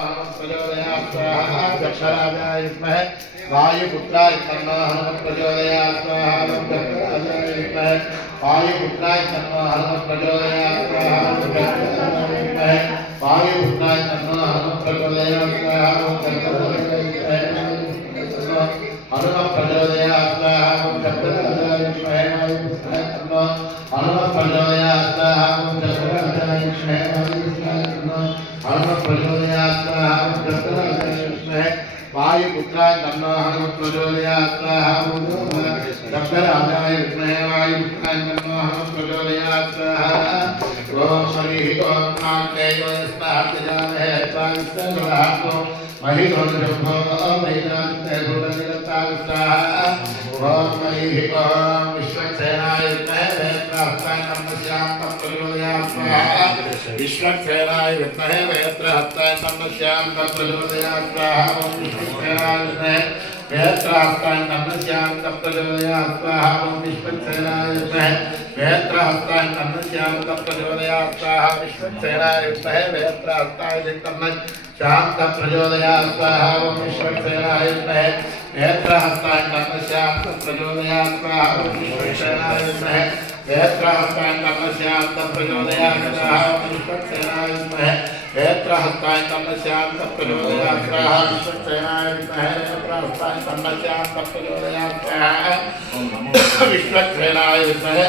हनुमत् प्रचोदयात् स्वाहा दक्षराजाय विद्महे वायुपुत्राय तन्नो हनुमत् प्रचोदयात् स्वाहा दक्षराजाय विद्महे वायुपुत्राय तन्नो हनुमत् प्रचोदयात् स्वाहा दक्षराजाय विद्महे वायुपुत्राय तन्नो हनुमत् प्रचोदयात् स्वाहा दक्षराजाय विद्महे हनुमत् प्रचोदयात् स्वाहा दक्षराजाय विद्महे वायुपुत्राय तन्नो हनुमत् प्रचोदयात् स्वाहा दक्षराजाय विद्महे हनुमत् प्रचोदयात् स्वाहा दक्षराजाय विद्महे वायुपुत्राय तन्नो हनुमत् प्रचोदयात् स्वाहा दक्षराजाय विद्महे वायुपुत्राय तन्नो हनुमत् प्रचोदयात् स्वाहा ओम हरिः ओम नामदेव स्मृत्यामहे स्वामिस्तवहातो महिधोर्जभो महिधान्ते भूतनिरतां स्वाहा ओम हरिः ओम विश्वक्सेनाय विद्महे वेत्रहस्ताय नमस्यां प्रचोदयात् स्वाहा विश्वक्सेनाय विद्महे वेत्रहस्ताय नमस्यां प्रचोदयात् स्वाहा ओम विश्वक्सेनाय विद्महे वेत्रहस्ताय नमस्यां प्रचोदयात् स्वाहा ओम विश्वक्सेनाय विद्महे वेत्रहस्ताय नमस्यां प्रचोदयात् स्वाहा विश्वक्सेनाय विद्महे वेत्रहस्ताय नमस्यां प्रचोदयात् स्वाहा ओम विश्वक्सेनाय विद्महे वेत्रहस्ताय नमस्यां प्रचोदयात् स्वाहा ओम विश्वक्सेनाय विद्महे वेत्रहस्ताय नमस्यां प्रचोदयात् स्वाहा ओम विश्वक्सेनाय विद्महे वेत्रहस्ताय नमस्यां प्रचोदयात् स्वाहा विश्वक्सेनाय विद्महे वेत्रहस्ताय नमस्यां प्रचोदयात् स्वाहा विश्वक्सेनाय विद्महे